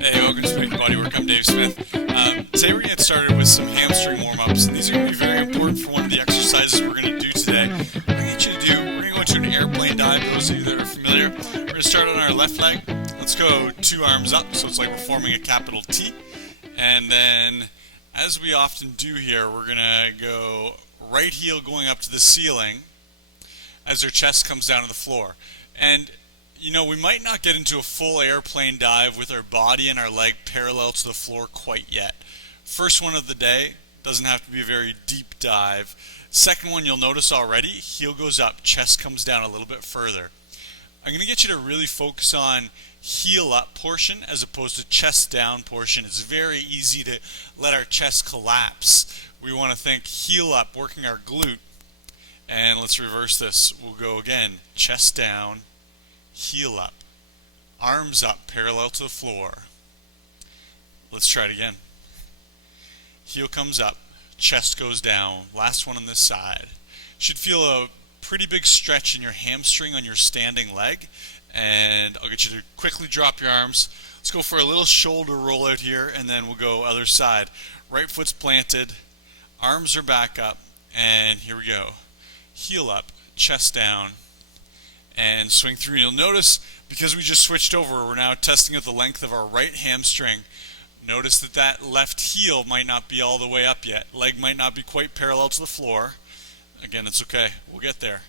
Hey, welcome to Speaking Bodywork. I'm Dave Smith. Today we're going to get started with some hamstring warm-ups, and these are going to be very important for one of the exercises we're going to do today. What I need you to do, we're going to go into an airplane dive. Those of you that are familiar, we're going to start on our left leg. Let's go 2 arms up, so it's like we're forming a capital T. And then, as we often do here, we're going to go right heel going up to the ceiling as our chest comes down to the floor. And you know, we might not get into a full airplane dive with our body and our leg parallel to the floor quite yet. First one of the day, doesn't have to be a very deep dive. Second one, you'll notice already, heel goes up, chest comes down a little bit further. I'm going to get you to really focus on heel up portion as opposed to chest down portion. It's very easy to let our chest collapse. We want to think heel up, working our glute. And let's reverse this. We'll go again, chest down, heel up, arms up parallel to the floor. Let's try it again. Heel comes up, chest goes down. Last one on this side. Should feel a pretty big stretch in your hamstring on your standing leg. And I'll get you to quickly drop your arms. Let's go for a little shoulder roll out here, and then we'll go other side. Right foot's planted, arms are back up, and here we go. Heel up, chest down, and swing through. You'll notice, because we just switched over, we're now testing out the length of our right hamstring. Notice that that left heel might not be all the way up yet. Leg might not be quite parallel to the floor. Again, it's okay. We'll get there.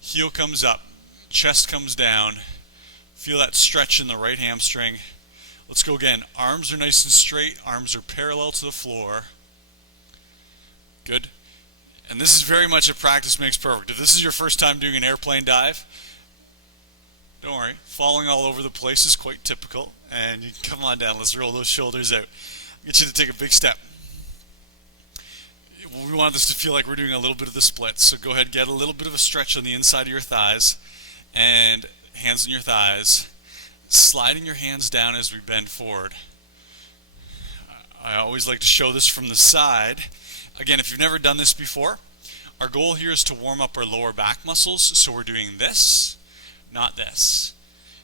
Heel comes up, chest comes down. Feel that stretch in the right hamstring. Let's go again. Arms are nice and straight. Arms are parallel to the floor. Good. And this is very much a practice makes perfect. If this is your first time doing an airplane dive, don't worry, falling all over the place is quite typical, and you can come on down. Let's roll those shoulders out. Get you to take a big step. We want this to feel like we're doing a little bit of the splits, so go ahead, get a little bit of a stretch on the inside of your thighs, and hands on your thighs, sliding your hands down as we bend forward. I always like to show this from the side. Again, if you've never done this before, our goal here is to warm up our lower back muscles, so we're doing this, not this.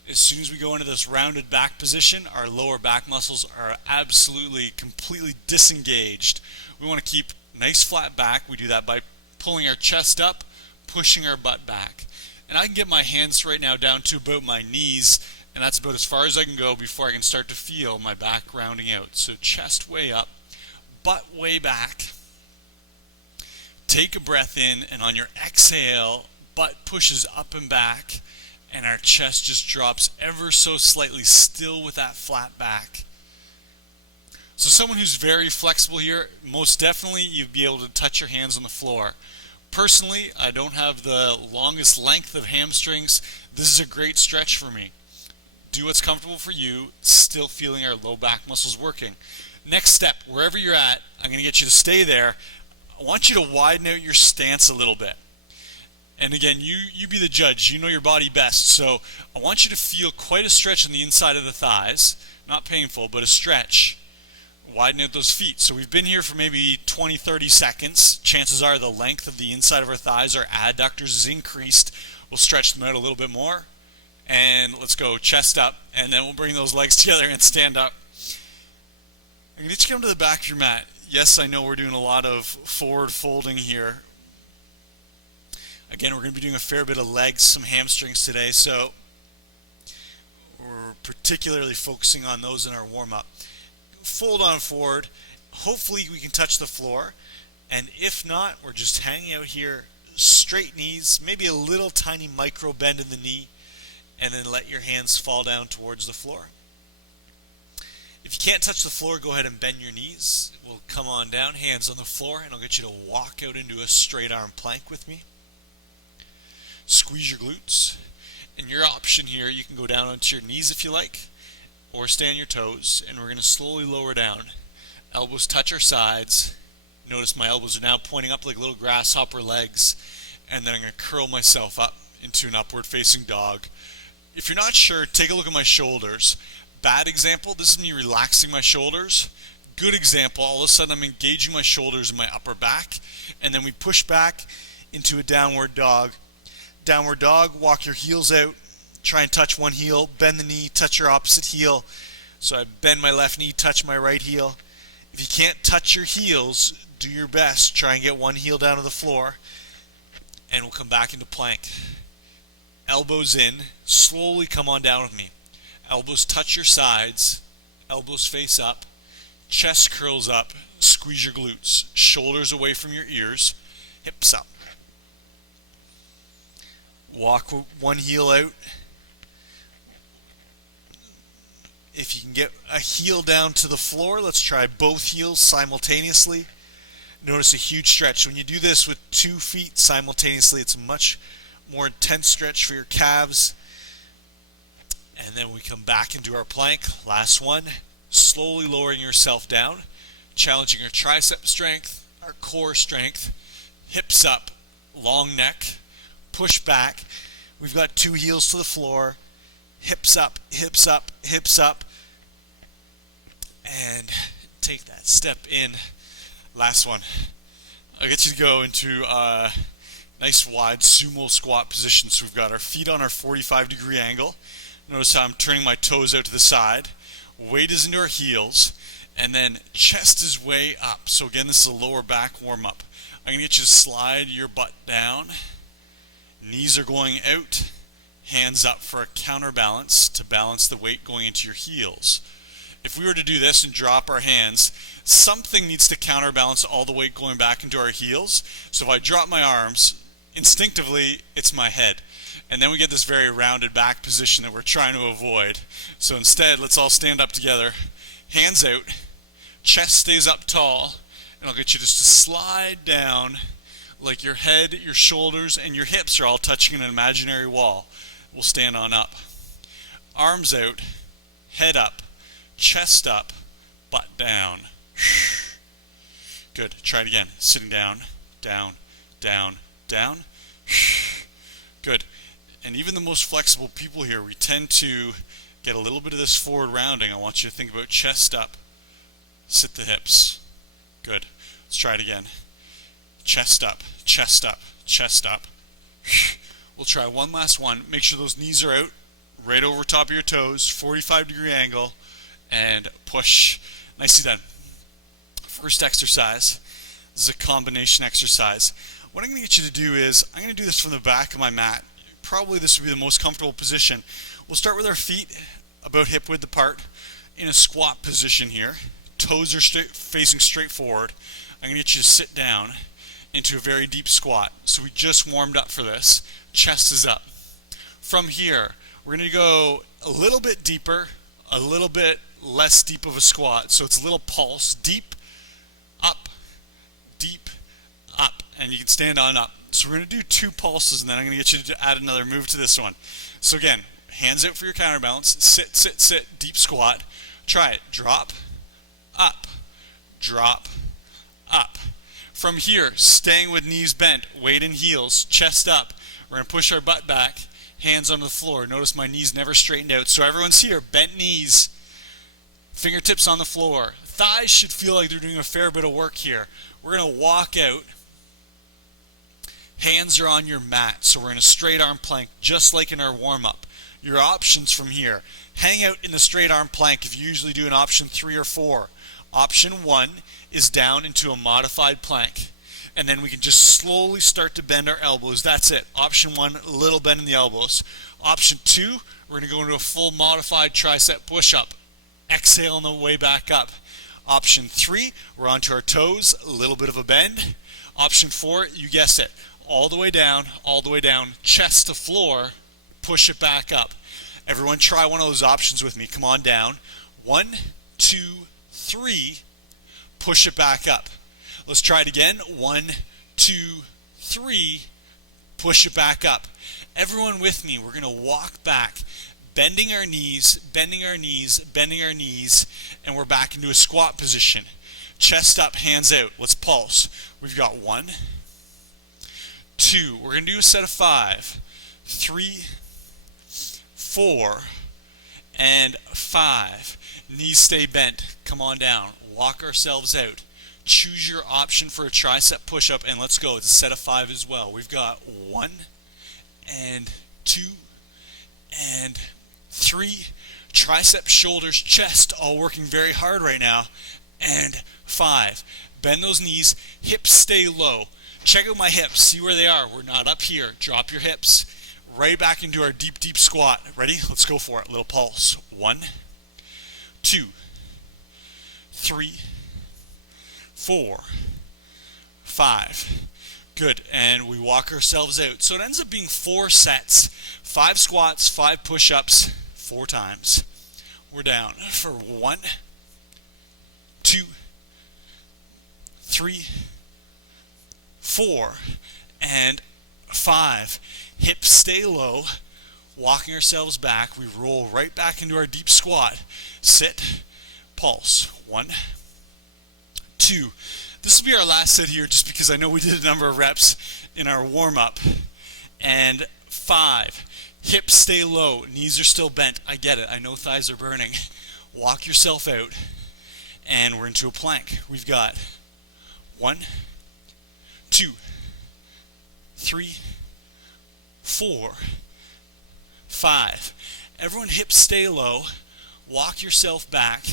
As soon as we go into this rounded back position, our lower back muscles are absolutely, completely disengaged. We want to keep nice flat back. We do that by pulling our chest up, pushing our butt back. And I can get my hands right now down to about my knees, and that's about as far as I can go before I can start to feel my back rounding out. So chest way up, butt way back. Take a breath in, and on your exhale, butt pushes up and back, and our chest just drops ever so slightly, still with that flat back. So someone who's very flexible here, most definitely you'd be able to touch your hands on the floor. Personally, I don't have the longest length of hamstrings. This is a great stretch for me. Do what's comfortable for you, still feeling our low back muscles working. Next step, wherever you're at, I'm going to get you to stay there. I want you to widen out your stance a little bit. And again, you be the judge. You know your body best. So I want you to feel quite a stretch on the inside of the thighs. Not painful, but a stretch. Widen out those feet. So we've been here for maybe 20, 30 seconds. Chances are the length of the inside of our thighs, our adductors is increased. We'll stretch them out a little bit more. And let's go chest up. And then we'll bring those legs together and stand up. I'm going to get you to come to the back of your mat. Yes, I know we're doing a lot of forward folding here. Again, we're going to be doing a fair bit of legs, some hamstrings today, so we're particularly focusing on those in our warm-up. Fold on forward. Hopefully we can touch the floor, and if not, we're just hanging out here, straight knees, maybe a little tiny micro bend in the knee, and then let your hands fall down towards the floor. If you can't touch the floor, go ahead and bend your knees. We'll come on down, hands on the floor, and I'll get you to walk out into a straight arm plank with me. Squeeze your glutes. And your option here, you can go down onto your knees if you like, or stay on your toes, and we're going to slowly lower down. Elbows touch our sides. Notice my elbows are now pointing up like little grasshopper legs, and then I'm going to curl myself up into an upward facing dog. If you're not sure, take a look at my shoulders. Bad example, this is me relaxing my shoulders. Good example, all of a sudden I'm engaging my shoulders and my upper back, and then we push back into a downward dog. Downward dog, walk your heels out, try and touch one heel, bend the knee, touch your opposite heel, So I bend my left knee, touch my right heel. If you can't touch your heels, do your best. Try and get one heel down to the floor. And we'll come back into plank. Elbows in, slowly come on down with me. Elbows touch your sides, elbows face up, chest curls up, squeeze your glutes, shoulders away from your ears, hips up. Walk one heel out. If you can get a heel down to the floor, let's try both heels simultaneously. Notice a huge stretch. When you do this with 2 feet simultaneously, it's a much more intense stretch for your calves. And then we come back into our plank. Last one. Slowly lowering yourself down, challenging our tricep strength, our core strength, hips up, long neck, push back. We've got 2 heels to the floor, hips up, hips up, hips up, and take that step in. Last one. I'll get you to go into a nice wide sumo squat position. So we've got our feet on our 45-degree angle. Notice how I'm turning my toes out to the side. Weight is into our heels, and then chest is way up. So again, this is a lower back warm-up. I'm going to get you to slide your butt down. Knees are going out. Hands up for a counterbalance to balance the weight going into your heels. If we were to do this and drop our hands, something needs to counterbalance all the weight going back into our heels. So if I drop my arms, instinctively it's my head. And then we get this very rounded back position that we're trying to avoid. So instead, let's all stand up together. Hands out, chest stays up tall, and I'll get you just to slide down like your head, your shoulders, and your hips are all touching an imaginary wall. We'll stand on up. Arms out, head up, chest up, butt down. Good. Try it again. Sitting down, down, down, down. Good. And even the most flexible people here, we tend to get a little bit of this forward rounding. I want you to think about chest up, sit the hips. Good. Let's try it again. Chest up, chest up, chest up. We'll try one last one. Make sure those knees are out, right over top of your toes, 45-degree angle, and push. Nicely done. First exercise. This is a combination exercise. What I'm going to get you to do is, I'm going to do this from the back of my mat. Probably this would be the most comfortable position. We'll start with our feet about hip width apart in a squat position here. Toes are facing straight forward. I'm going to get you to sit down into a very deep squat. So we just warmed up for this. Chest is up. From here, we're going to go a little bit deeper, a little bit less deep of a squat. So it's a little pulse, deep, up, and you can stand on up. So we're going to do 2 pulses, and then I'm going to get you to add another move to this one. So again, hands out for your counterbalance. Sit, sit, sit, deep squat. Try it. Drop, up, drop, up. From here, staying with knees bent, weight in heels, chest up. We're going to push our butt back, hands onto the floor. Notice my knees never straightened out. So everyone's here, bent knees, fingertips on the floor. Thighs should feel like they're doing a fair bit of work here. We're going to walk out. Hands are on your mat, so we're in a straight arm plank, just like in our warm-up. Your options from here. Hang out in the straight arm plank if you usually do an option 3 or 4. Option 1 is down into a modified plank. And then we can just slowly start to bend our elbows. That's it. Option 1, a little bend in the elbows. Option 2, we're going to go into a full modified tricep push-up. Exhale on the way back up. Option 3, we're onto our toes, a little bit of a bend. Option 4, you guessed it. All the way down, chest to floor, push it back up. Everyone try one of those options with me. Come on down. 1, 2, 3, push it back up. Let's try it again. 1, 2, 3, push it back up. Everyone with me, we're going to walk back, bending our knees, bending our knees, bending our knees, and we're back into a squat position. Chest up, hands out. Let's pulse. We've got 1, 2, we're going to do a set of 5, 3, 4, and 5. Knees stay bent. Come on down. Walk ourselves out. Choose your option for a tricep push-up, and let's go. It's a set of 5 as well. We've got 1, and 2, and 3. triceps, shoulders, chest, all working very hard right now. And 5. Bend those knees, hips stay low. Check out my hips, see where they are. We're not up here. Drop your hips. Right back into our deep, deep squat. Ready? Let's go for it. Little pulse. 1, 2, 3, 4, 5. Good. And we walk ourselves out. So it ends up being 4 sets. 5 squats, 5 push-ups, 4 times. We're down for 1, 2, 3, 4, and 5. Hips stay low, walking ourselves back. We roll right back into our deep squat. Sit, pulse. 1, 2. This will be our last set here just because I know we did a number of reps in our warm-up. And 5. Hips stay low, knees are still bent. I get it, I know thighs are burning. Walk yourself out, and we're into a plank. We've got 1, 2, 3, 4, 5. Everyone hips stay low, walk yourself back,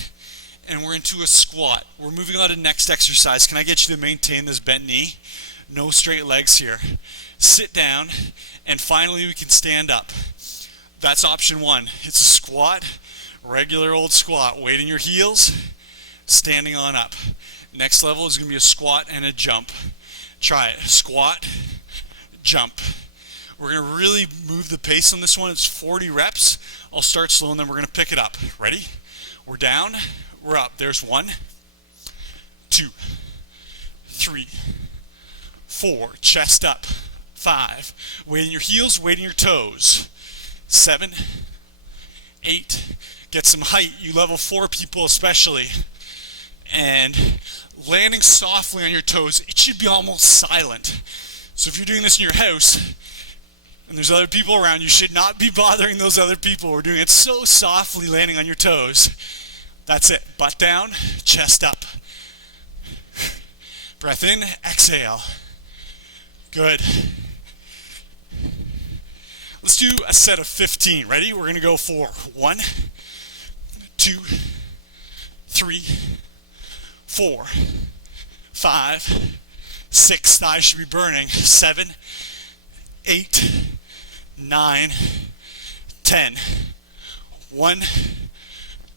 and we're into a squat. We're moving on to the next exercise. Can I get you to maintain this bent knee? No straight legs here. Sit down, and finally we can stand up. That's option 1. It's a squat, regular old squat. Weight in your heels, standing on up. Next level is going to be a squat and a jump. Try it. Squat, jump. We're going to really move the pace on this one. It's 40 reps. I'll start slow and then we're going to pick it up. Ready? We're down. We're up. There's 1, 2, 3, 4. Chest up. 5. Weight in your heels, weight in your toes. 7, 8. Get some height. You level 4 people especially. And landing softly on your toes. It should be almost silent. So if you're doing this in your house and there's other people around, you should not be bothering those other people. We're doing it so softly, landing on your toes. That's it. Butt down, chest up. Breath in, exhale. Good. Let's do a set of 15. Ready? We're going to go for 1, 2, 3, 4, 5, 6. Thighs should be burning. 7, 8, 9, 10. 1,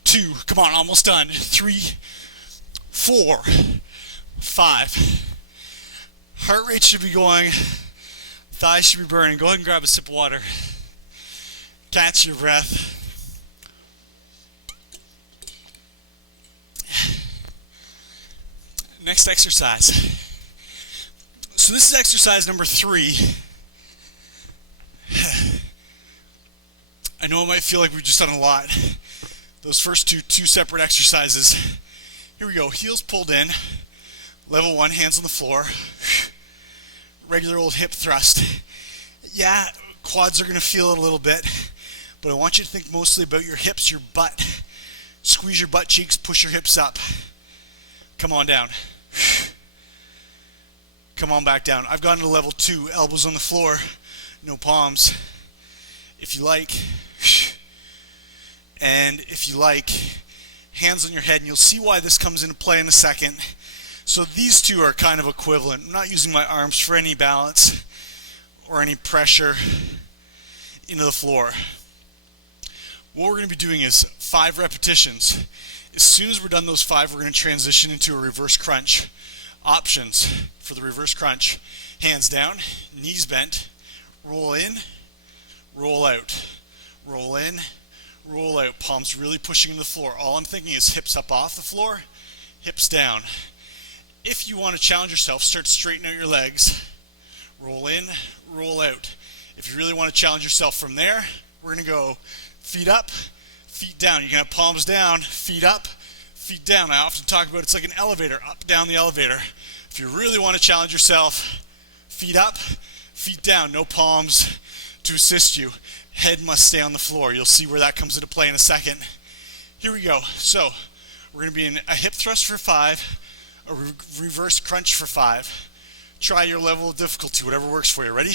2. Come on, almost done. 3, 4, 5. Heart rate should be going. Thighs should be burning. Go ahead and grab a sip of water. Catch your breath. Next exercise. So this is exercise number 3. I know it might feel like we've just done a lot. Those first two separate exercises. Here we go. Heels pulled in. Level 1, hands on the floor. Regular old hip thrust. Yeah, quads are going to feel it a little bit, but I want you to think mostly about your hips, your butt. Squeeze your butt cheeks, push your hips up. Come on down. Come on back down. I've gone to level 2, elbows on the floor, no palms. If you like, and if you like, hands on your head, and you'll see why this comes into play in a second. So these two are kind of equivalent. I'm not using my arms for any balance or any pressure into the floor. What we're going to be doing is 5 repetitions. As soon as we're done those 5, we're going to transition into a reverse crunch. Options for the reverse crunch. Hands down, knees bent, roll in, roll out, roll in, roll out. Palms really pushing into the floor. All I'm thinking is hips up off the floor, hips down. If you want to challenge yourself, start to straighten out your legs. Roll in, roll out. If you really want to challenge yourself from there, we're going to go feet up, feet down. You can have palms down, feet up, feet down. I often talk about it's like an elevator, up, down the elevator. If you really want to challenge yourself, feet up, feet down. No palms to assist you. Head must stay on the floor. You'll see where that comes into play in a second. Here we go. So we're going to be in a hip thrust for 5, a reverse crunch for 5. Try your level of difficulty, whatever works for you. Ready?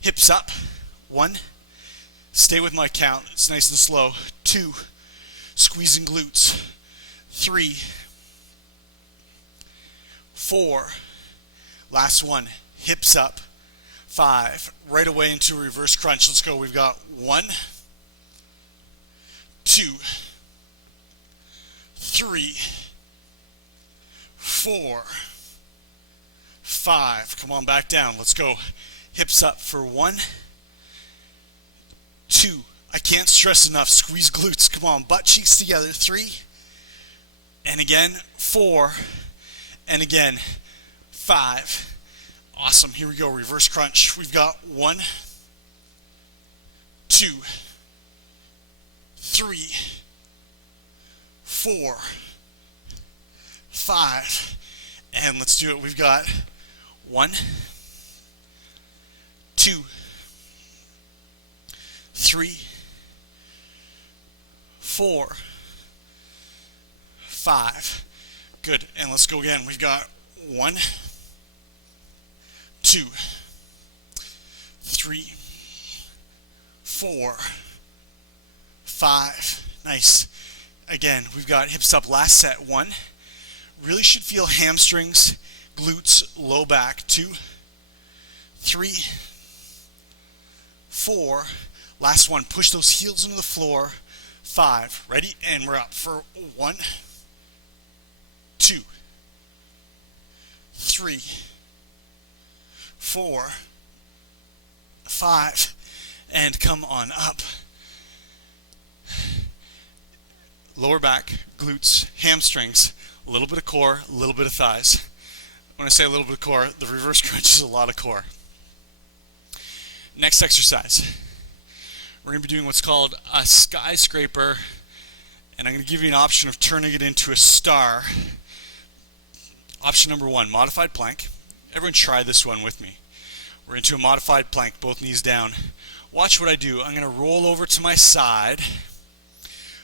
Hips up. 1. Stay with my count. It's nice and slow. 2, Squeezing glutes. 3, 4. Last one. Hips up. 5. Right away into a reverse crunch. Let's go. We've got 1, 2, 3, 4, 5. Come on, back down. Let's go. Hips up for 1, 2. I can't stress enough. Squeeze glutes. Come on, butt cheeks together. 3, and again 4, and again 5. Awesome. Here we go. Reverse crunch. We've got 1, 2, 3, 4, 5. And let's do it. We've got 1, 2, 3, 4, 5. Good. And let's go again. We've got 1, 2, 3, 4, 5. Nice. Again, we've got hips up. Last set. 1. Really should feel hamstrings, glutes, low back. 2, 3, 4. Last one. Push those heels into the floor. 5. Ready? And we're up for 1, 2, 3, 4, 5. And come on up. Lower back, glutes, hamstrings, a little bit of core, a little bit of thighs. When I say a little bit of core, the reverse crunch is a lot of core. Next exercise. We're going to be doing what's called a skyscraper, and I'm going to give you an option of turning it into a star. Option number 1, modified plank. Everyone try this one with me. We're into a modified plank, both knees down. Watch what I do. I'm going to roll over to my side.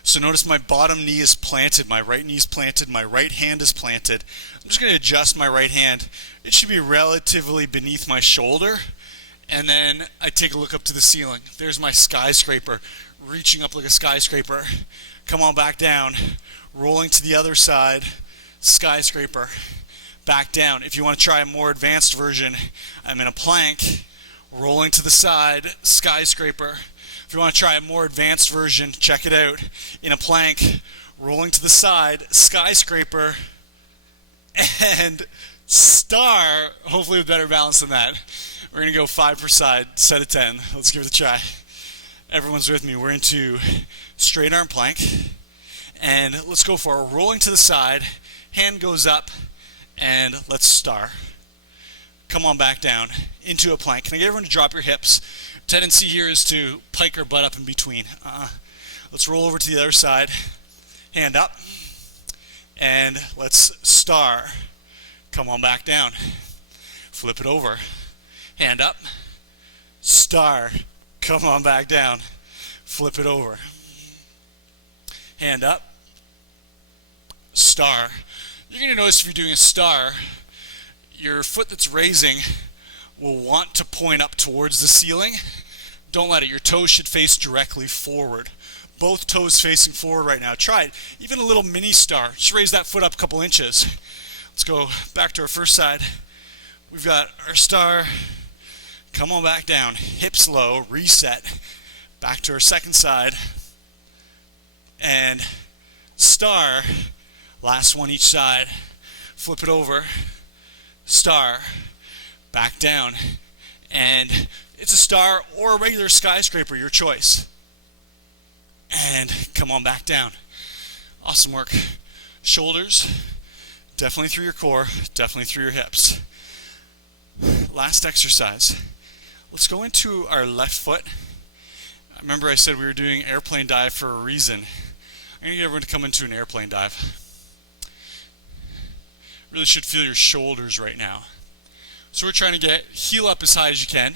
So notice my bottom knee is planted, my right knee is planted, my right hand is planted. I'm just going to adjust my right hand. It should be relatively beneath my shoulder. And then I take a look up to the ceiling. There's my skyscraper, reaching up like a skyscraper. Come on, back down. Rolling to the other side, skyscraper. Back down. If you want to try a more advanced version, I'm in a plank, rolling to the side, skyscraper. If you want to try a more advanced version, check it out. In a plank, rolling to the side, skyscraper, and star, hopefully with better balance than that. We're going to go 5 per side, set of 10. Let's give it a try. Everyone's with me. We're into straight arm plank. And let's go for a rolling to the side, hand goes up, and let's star. Come on, back down into a plank. Can I get everyone to drop your hips? Tendency here is to pike our butt up in between. Let's roll over to the other side, hand up, and let's star. Come on, back down. Flip it over. Hand up, star. Come on, back down. Flip it over. Hand up, star. You're going to notice if you're doing a star, your foot that's raising will want to point up towards the ceiling. Don't let it. Your toes should face directly forward. Both toes facing forward right now. Try it. Even a little mini star. Just raise that foot up a couple inches. Let's go back to our first side. We've got our star. Come on, back down. Hips low. Reset. Back to our second side. And star. Last one each side. Flip it over. Star. Back down. And it's a star or a regular skyscraper, your choice. And come on, back down. Awesome work. Shoulders, definitely through your core, definitely through your hips. Last exercise. Let's go into our left foot. Remember I said we were doing airplane dive for a reason. I'm going to get everyone to come into an airplane dive. Really should feel your shoulders right now. So we're trying to get heel up as high as you can.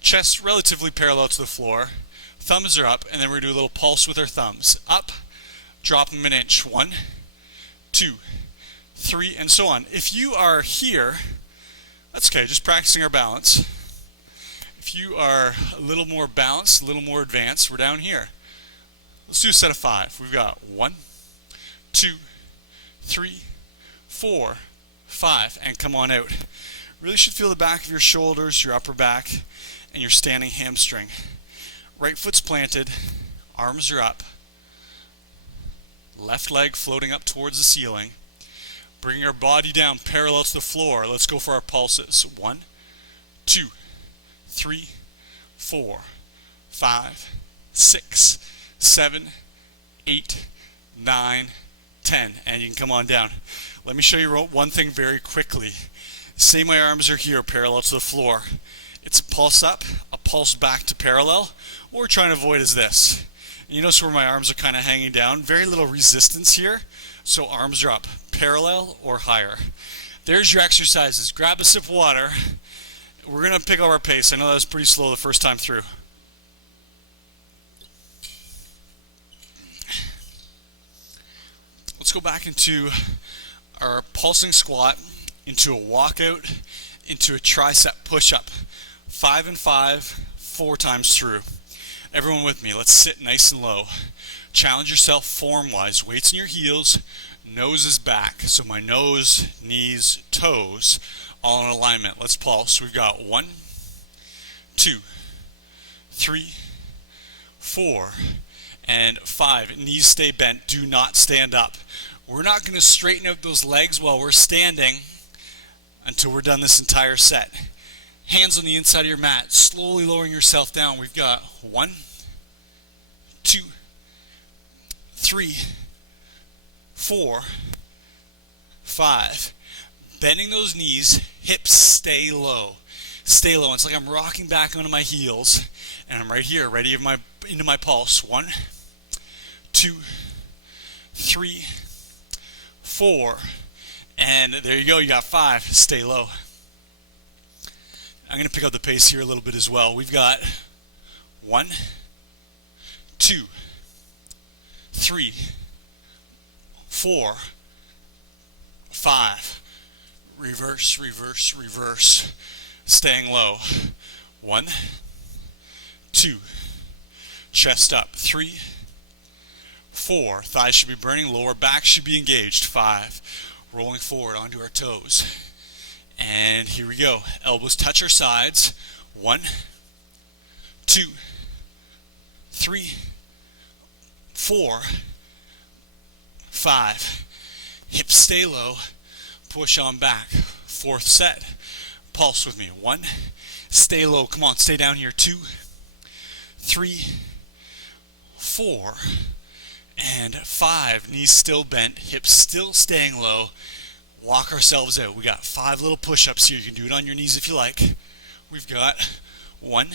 Chest relatively parallel to the floor. Thumbs are up, and then we're going to do a little pulse with our thumbs. Up, drop them an inch. 1, 2, 3, and so on. If you are here, that's okay, just practicing our balance. If you are a little more balanced, a little more advanced, we're down here. Let's do a set of 5. We've got 1, 2, 3, 4, 5, and come on out. Really should feel the back of your shoulders, your upper back, and your standing hamstring. Right foot's planted, arms are up, left leg floating up towards the ceiling. Bringing our body down parallel to the floor. Let's go for our pulses. 1, 2, 3, 4, 5, 6, 7, 8, 9, 10. And you can come on down. Let me show you one thing very quickly. Say my arms are here parallel to the floor. It's a pulse up, a pulse back to parallel. What we're trying to avoid is this. And you notice where my arms are kind of hanging down. Very little resistance here. So arms are up, parallel or higher. There's your exercises. Grab a sip of water. We're going to pick up our pace. I know that was pretty slow the first time through. Let's go back into our pulsing squat, into a walkout, into a tricep push-up. 5 and 5, 4 times through. Everyone with me, let's sit nice and low. Challenge yourself form-wise. Weights in your heels, nose is back. So my nose, knees, toes, all in alignment. Let's pulse. We've got 1, 2, 3, 4, and 5. Knees stay bent. Do not stand up. We're not going to straighten out those legs while we're standing until we're done this entire set. Hands on the inside of your mat, slowly lowering yourself down. We've got 1, 2, 3, 4, 5. Bending those knees, hips stay low. Stay low. It's like I'm rocking back onto my heels, and I'm right here, ready into my pulse. 1, 2, 3, 4, and there you go. You got 5. Stay low. I'm going to pick up the pace here a little bit as well. We've got 1, 2, 3, 4, 5. Reverse, reverse, reverse. Staying low. 1, 2. Chest up. 3, 4. Thighs should be burning. Lower back should be engaged. 5. Rolling forward onto our toes. And here we go. Elbows touch our sides. 1, 2, 3, 4, 5. Hips stay low. Push on back. 4th set. Pulse with me. 1. Stay low. Come on. Stay down here. 2, 3, 4, and 5. Knees still bent. Hips still staying low. Walk ourselves out. We got 5 little push-ups here. You can do it on your knees if you like. We've got 1,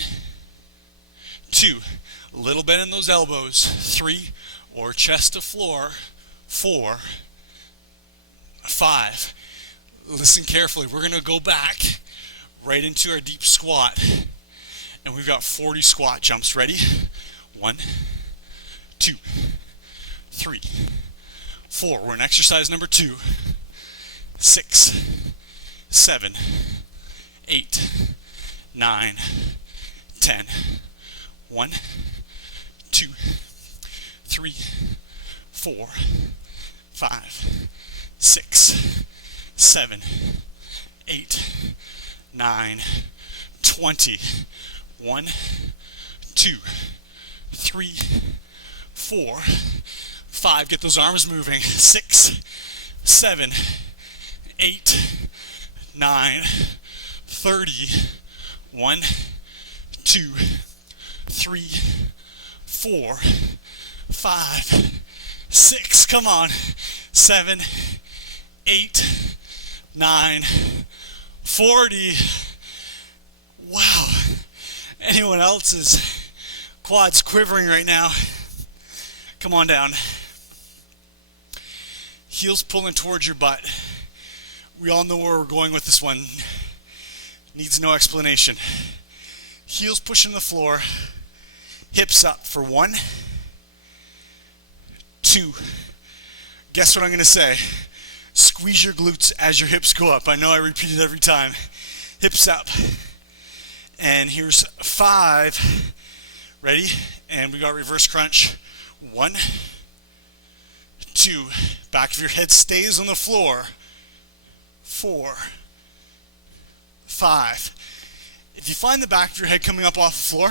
2. A little bend in those elbows. 3, or chest to floor. 4, 5. Listen carefully. We're going to go back right into our deep squat. And we've got 40 squat jumps. Ready? 1, 2, 3, 4. We're in exercise number 2. 6, 7, 8, 9, 10. 1, 2, 3, 4, 5, 6, 7, 8, 9, 20. 1, 2, 3, 4, 5. Get those arms moving. 6, 7, 8, 9, 30. 1, 2, 3, 4, 5, 6. Come on. 7, 8, 9, 40. Wow. Anyone else's quads quivering right now? Come on down. Heels pulling towards your butt. We all know where we're going with this one. Needs no explanation. Heels pushing the floor. Hips up for 1, 2. Guess what I'm going to say? Squeeze your glutes as your hips go up. I know I repeat it every time. Hips up. And here's 5. Ready? And we got reverse crunch. 1, 2, back of your head stays on the floor. 4, 5. If you find the back of your head coming up off the floor,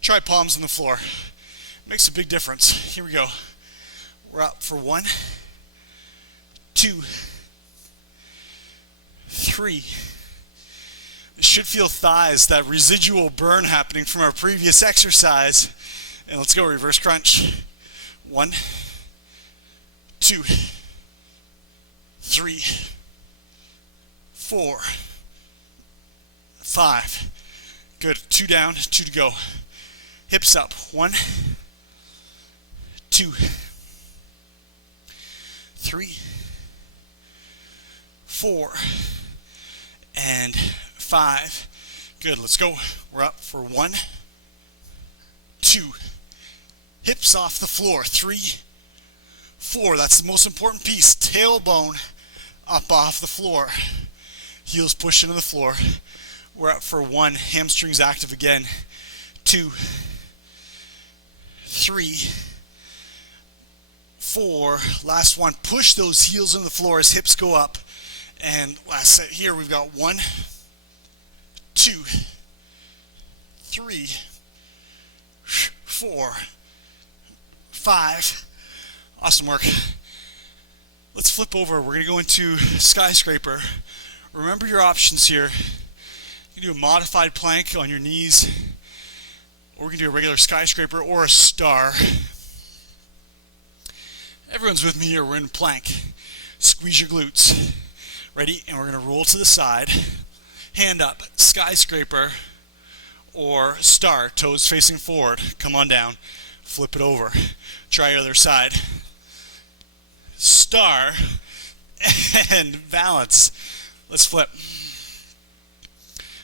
try palms on the floor. It makes a big difference. Here we go. We're up for 1, 2, 3. It should feel thighs, that residual burn happening from our previous exercise. And let's go, reverse crunch. 1, 2, 3, 4, 5. Good. 2 down, 2 to go. Hips up. 1, 2, 3, 4, and 5. Good. Let's go. We're up for 1, 2. Hips off the floor. 3, 4. That's the most important piece. Tailbone up off the floor. Heels push into the floor. We're up for 1. Hamstrings active again. 2, 3, 4. Last one. Push those heels into the floor as hips go up. And last set here, we've got 1, 2, 3, 4, 5. Awesome work. Let's flip over. We're going to go into skyscraper. Remember your options here. You can do a modified plank on your knees, or we can do a regular skyscraper or a star. Everyone's with me here. We're in plank. Squeeze your glutes. Ready? And we're going to roll to the side. Hand up, skyscraper or star, toes facing forward. Come on down. Flip it over. Try your other side. Star and balance. Let's flip.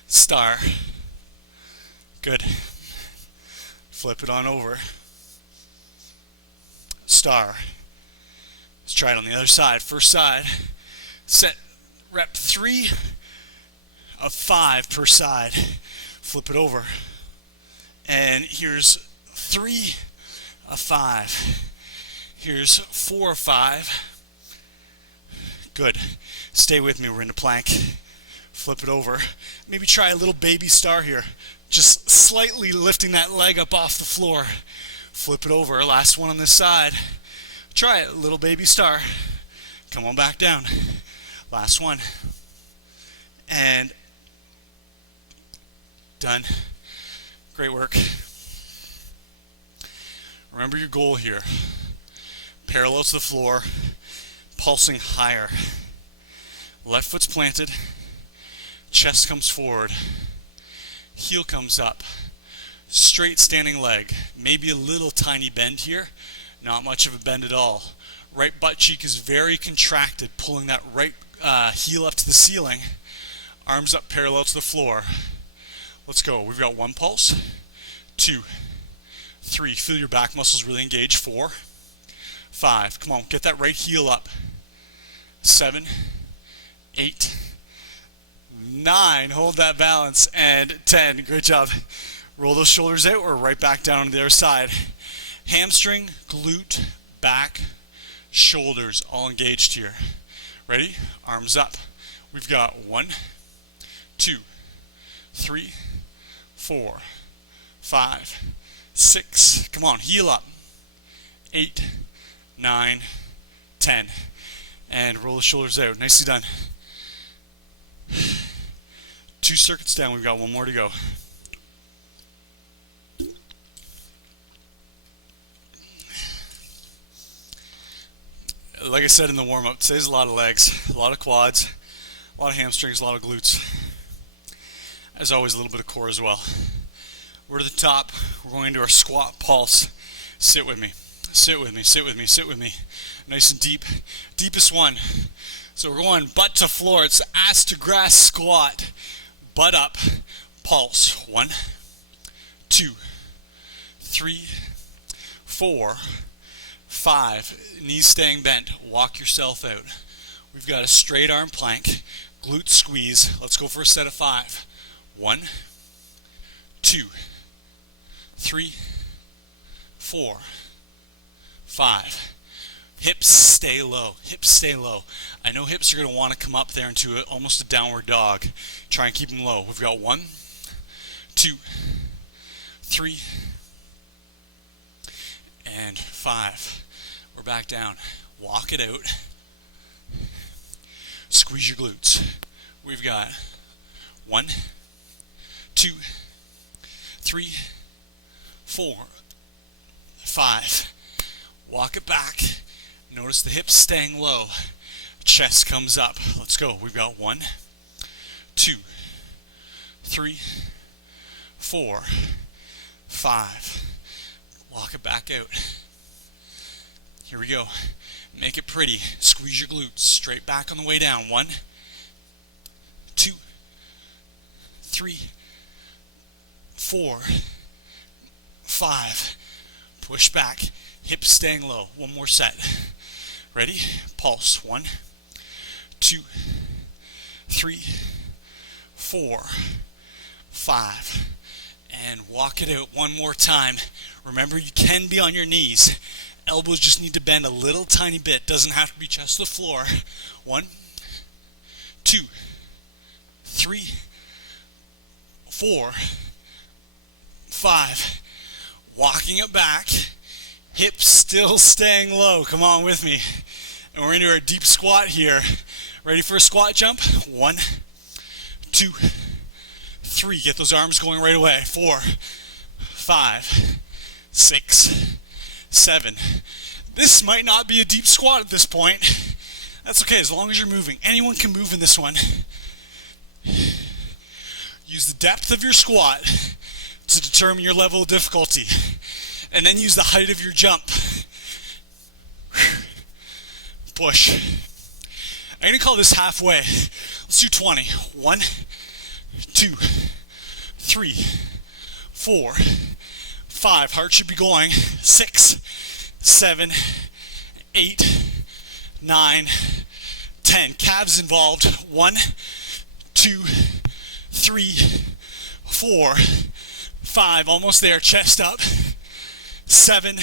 Star. Good. Flip it on over. Star. Let's try it on the other side. First side. Set. Rep 3 of 5 per side. Flip it over. And here's 3 of 5. Here's 4 of 5. Good. Stay with me. We're into plank. Flip it over. Maybe try a little baby star here. Just slightly lifting that leg up off the floor. Flip it over. Last one on this side. Try it. Little baby star. Come on back down. Last one. And done. Great work. Remember your goal here. Parallel to the floor, pulsing higher. Left foot's planted, chest comes forward, heel comes up, straight standing leg. Maybe a little tiny bend here, not much of a bend at all. Right butt cheek is very contracted, pulling that right heel up to the ceiling. Arms up parallel to the floor. Let's go. We've got 1 pulse, 2, 3. Feel your back muscles really engage. 4, 5. Come on, get that right heel up. 7, 8, 9. Hold that balance. And 10. Good job. Roll those shoulders out. We're right back down on the other side. Hamstring, glute, back, shoulders all engaged here. Ready? Arms up. We've got 1, 2, 3, 4, 5, 6. Come on, heel up. 8, 9, 10. And roll the shoulders out. Nicely done. 2 circuits down. We've got 1 more to go. Like I said in the warm-up, today's a lot of legs, a lot of quads, a lot of hamstrings, a lot of glutes. As always, a little bit of core as well. We're to the top. We're going into our squat pulse. Sit with me. Sit with me. Sit with me. Sit with me. Nice and deep. Deepest one. So we're going butt to floor. It's ass to grass squat. Butt up. Pulse. 1, 2, 3, 4, 5. Knees staying bent. Walk yourself out. We've got a straight arm plank. Glute squeeze. Let's go for a set of 5. 1, 2, 3, 4, 5. Hips stay low. Hips stay low. I know hips are going to want to come up there into almost a downward dog. Try and keep them low. We've got 1, 2, 3, and 5. We're back down. Walk it out. Squeeze your glutes. We've got 1, 2, 3, 4, 5. Walk it back. Notice the hips staying low. Chest comes up. Let's go. We've got 1, 2, 3, 4, 5. Walk it back out. Here we go. Make it pretty. Squeeze your glutes. Straight back on the way down. 1, 2, 3, 4, 5. Push back. Hips staying low. One more set. Ready? Pulse. 1, 2, 3, 4, 5. And walk it out one more time. Remember, you can be on your knees. Elbows just need to bend a little tiny bit. Doesn't have to be chest to the floor. 1, 2, 3, 4, 5. Walking it back. Hips still staying low. Come on with me. And we're into our deep squat here. Ready for a squat jump? 1, 2, 3. Get those arms going right away. 4, 5, 6, 7. This might not be a deep squat at this point. That's okay, as long as you're moving. Anyone can move in this one. Use the depth of your squat to determine your level of difficulty. And then use the height of your jump. Push. I'm going to call this halfway. Let's do 20. 1, 2, 3, 4, 5. Heart should be going. 6, 7, 8, 9, 10. Calves involved. 1, 2, 3, 4, 5. Almost there. Chest up. 7,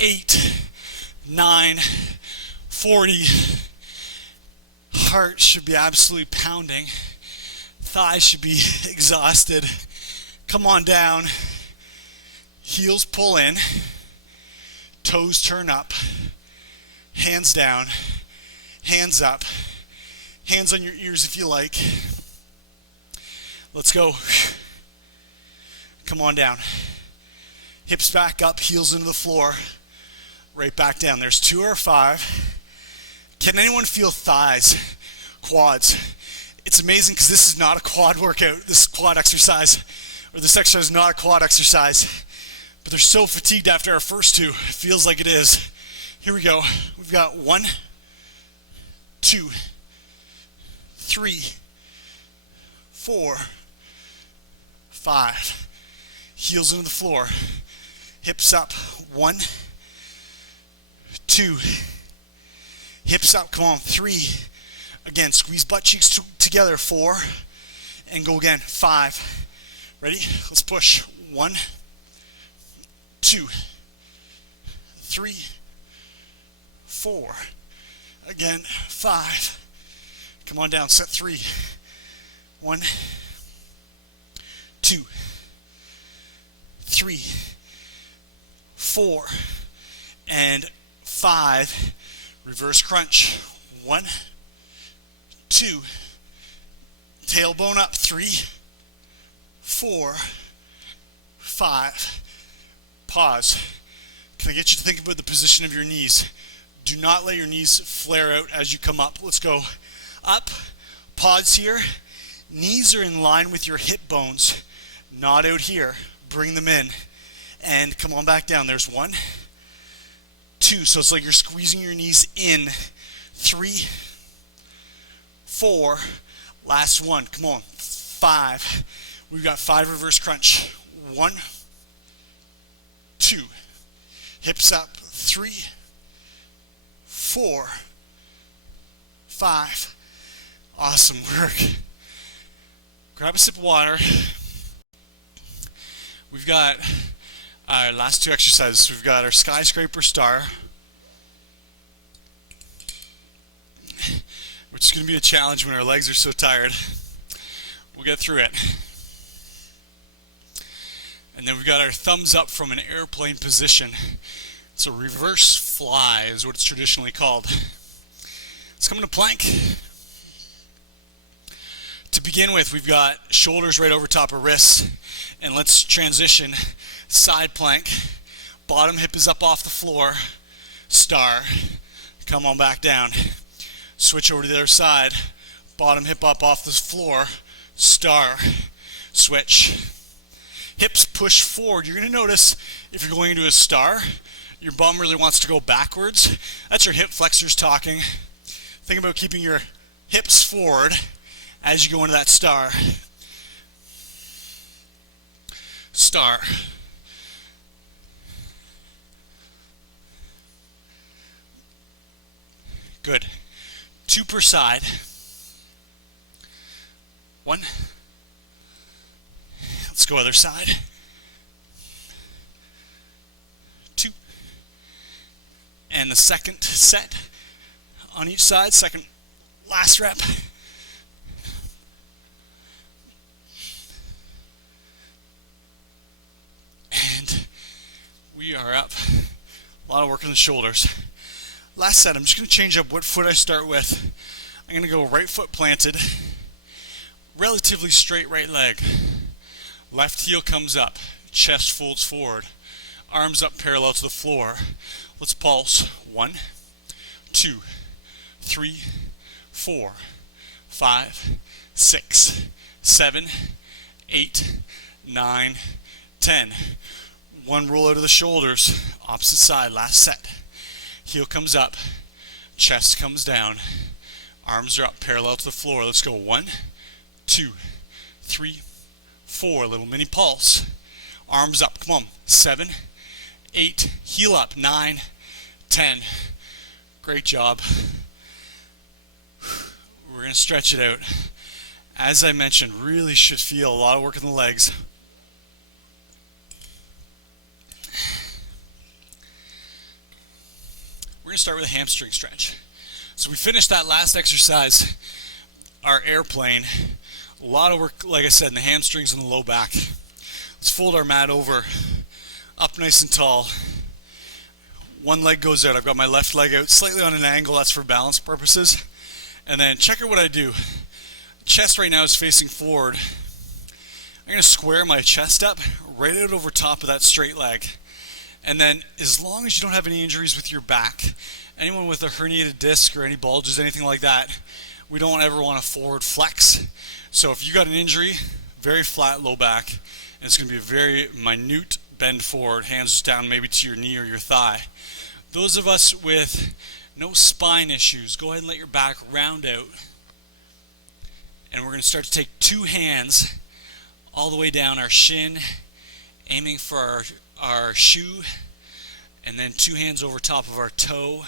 8, 9, 40. Heart should be absolutely pounding. Thighs should be exhausted. Come on down. Heels pull in. Toes turn up. Hands down. Hands up. Hands on your ears if you like. Let's go. Come on down. Hips back up, heels into the floor. Right back down. There's 2 or 5. Can anyone feel thighs, quads? It's amazing because this is not a quad workout, this quad exercise, or this exercise is not a quad exercise. But they're so fatigued after our first 2. It feels like it is. Here we go. We've got 1, 2, 3, 4, 5. Heels into the floor. Hips up. 1, 2. Hips up. Come on. 3. Again, squeeze butt cheeks together. 4. And go again. 5. Ready? Let's push. 1, 2, 3, 4. Again. 5. Come on down. Set 3. 1, 2, 3, 4, and 5. Reverse crunch. 1, 2. Tailbone up. 3, 4, 5. Pause. Can I get you to think about the position of your knees? Do not let your knees flare out as you come up. Let's go. Up. Pause here. Knees are in line with your hip bones, not out here. Bring them in. And come on back down. There's 1, 2. So it's like you're squeezing your knees in. 3, 4. Last one. Come on. 5. We've got 5 reverse crunch. 1, 2. Hips up. 3, 4, 5. Awesome work. Grab a sip of water. We've got Alright, last two exercises. We've got our skyscraper star, which is going to be a challenge when our legs are so tired. We'll get through it. And then we've got our thumbs up from an airplane position. It's a reverse fly is what it's traditionally called. Let's come into plank. To begin with, we've got shoulders right over top of wrists, and let's transition side plank. Bottom hip is up off the floor, star, come on back down. Switch over to the other side, bottom hip up off the floor, star, switch. Hips push forward. You're going to notice if you're going into a star, your bum really wants to go backwards. That's your hip flexors talking. Think about keeping your hips forward as you go into that star. Star. Good. 2 per side. 1. Let's go other side. 2. And the second set on each side, second last rep. And we are up. A lot of work on the shoulders. Last set, I'm just going to change up what foot I start with. I'm going to go right foot planted, relatively straight right leg. Left heel comes up, chest folds forward, arms up parallel to the floor. Let's pulse. 1, 2, 3, 4, 5, 6, 7, 8, 9, 10. 1 roll out of the shoulders, opposite side, last set. Heel comes up, chest comes down, arms are up parallel to the floor. Let's go. 1, 2, 3, 4. Little mini pulse. Arms up. Come on. 7, 8. Heel up. 9, 10. Great job. We're going to stretch it out. As I mentioned, really should feel a lot of work in the legs. We're going to start with a hamstring stretch. So we finished that last exercise, our airplane. A lot of work, like I said, in the hamstrings and the low back. Let's fold our mat over, up nice and tall. One leg goes out. I've got my left leg out slightly on an angle. That's for balance purposes. And then check out what I do. Chest right now is facing forward. I'm going to square my chest up right out over top of that straight leg. And then as long as you don't have any injuries with your back, anyone with a herniated disc or any bulges, anything like that, we don't ever want to forward flex. So if you got an injury, very flat low back, and it's going to be a very minute bend forward, hands down maybe to your knee or your thigh. Those of us with no spine issues, go ahead and let your back round out. And we're going to start to take 2 hands all the way down our shin, aiming for our shoe, and then 2 hands over top of our toe.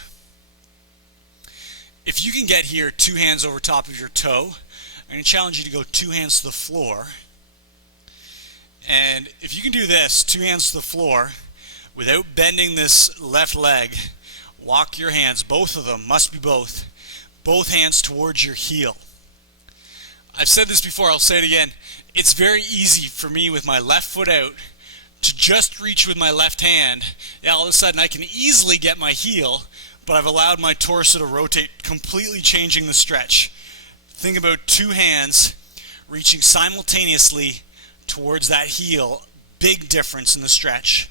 If you can get here 2 hands over top of your toe, I'm going to challenge you to go 2 hands to the floor. And if you can do this, 2 hands to the floor, without bending this left leg, walk your hands, both of them, must be both hands towards your heel. I've said this before, I'll say it again. It's very easy for me with my left foot out to just reach with my left hand. All of a sudden I can easily get my heel, but I've allowed my torso to rotate, completely changing the stretch. Think about 2 hands reaching simultaneously towards that heel. Big difference in the stretch.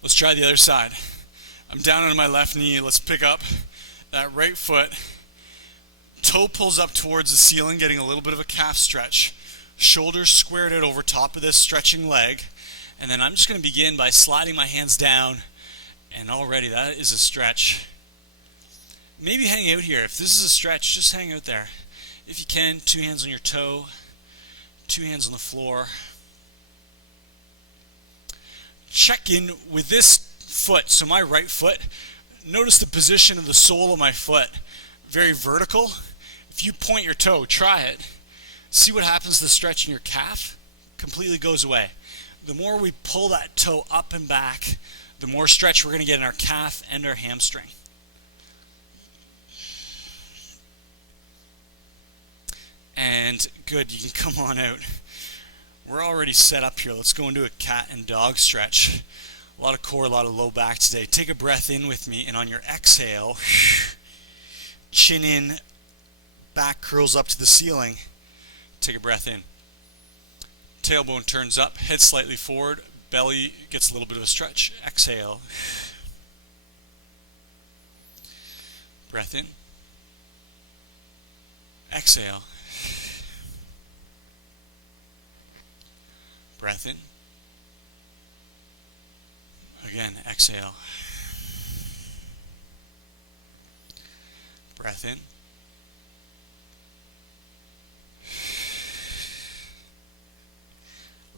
Let's try the other side. I'm down on my left knee. Let's pick up that right foot. Toe pulls up towards the ceiling, getting a little bit of a calf stretch. Shoulders squared out over top of this stretching leg. And then I'm just going to begin by sliding my hands down. And already that is a stretch. Maybe hang out here. If this is a stretch, just hang out there. If you can, 2 hands on your toe, 2 hands on the floor. Check in with this foot. So my right foot, notice the position of the sole of my foot. Very vertical. If you point your toe, try it. See what happens to the stretch in your calf. Completely goes away. the more we pull that toe up and back, the more stretch we're going to get in our calf and our hamstring. And good, you can come on out. We're already set up here. Let's go into a cat and dog stretch. A lot of core, a lot of low back today. Take a breath in with me, and on your exhale, chin in, back curls up to the ceiling. Take a breath in. Tailbone turns up, head slightly forward, belly gets a little bit of a stretch. Exhale. Breath in. Exhale. Breath in. Again, exhale. Breath in.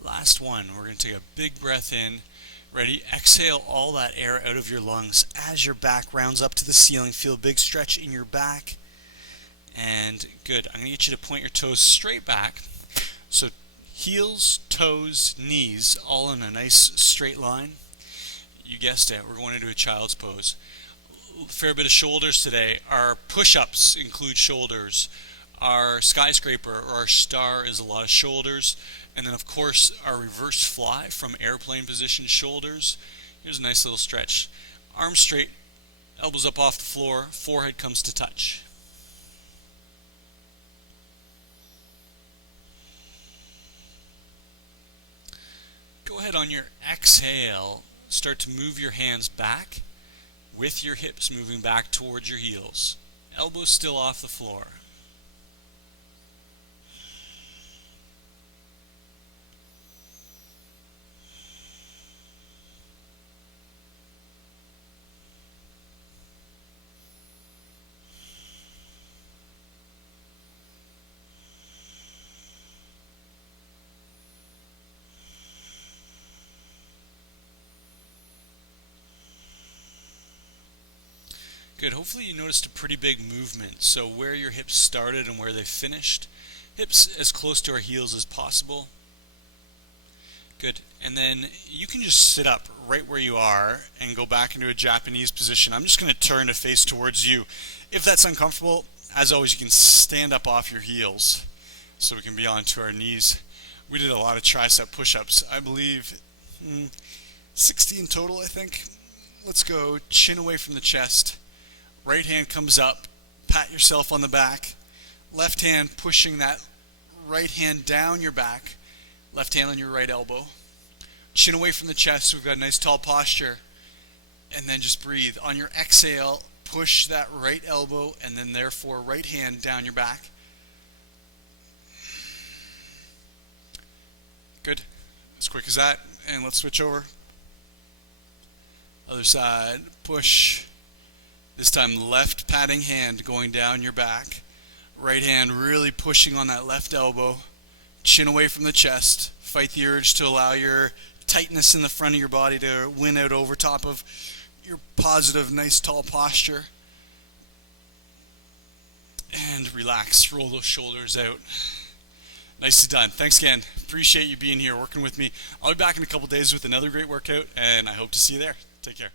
Last one. We're going to take a big breath in. Ready? Exhale all that air out of your lungs as your back rounds up to the ceiling. Feel a big stretch in your back. And good. I'm going to get you to point your toes straight back. So heels, toes, knees, all in a nice straight line. You guessed it, we're going into a child's pose. A fair bit of shoulders today. Our push-ups include shoulders. Our skyscraper or our star is a lot of shoulders. And then of course our reverse fly from airplane position, shoulders. Here's a nice little stretch. Arms straight, elbows up off the floor, forehead comes to touch. Go ahead on your exhale, start to move your hands back with your hips moving back towards your heels. Elbows still off the floor. Good. Hopefully you noticed a pretty big movement. So where your hips started and where they finished. Hips as close to our heels as possible. Good. And then you can just sit up right where you are and go back into a Japanese position. I'm just going to turn to face towards you. If that's uncomfortable, as always, you can stand up off your heels so we can be onto our knees. We did a lot of tricep push-ups. I believe 60 in total, I think. Let's go chin away from the chest. Right hand comes up, pat yourself on the back. Left hand pushing that right hand down your back. Left hand on your right elbow. Chin away from the chest, so we've got a nice tall posture. And then just breathe. On your exhale, push that right elbow and then therefore right hand down your back. Good. As quick as that. And let's switch over. Other side. Push. This time left patting hand going down your back. Right hand really pushing on that left elbow. Chin away from the chest. Fight the urge to allow your tightness in the front of your body to win out over top of your positive, nice tall posture. And relax. Roll those shoulders out. Nicely done. Thanks again. Appreciate you being here, working with me. I'll be back in a couple days with another great workout, and I hope to see you there. Take care.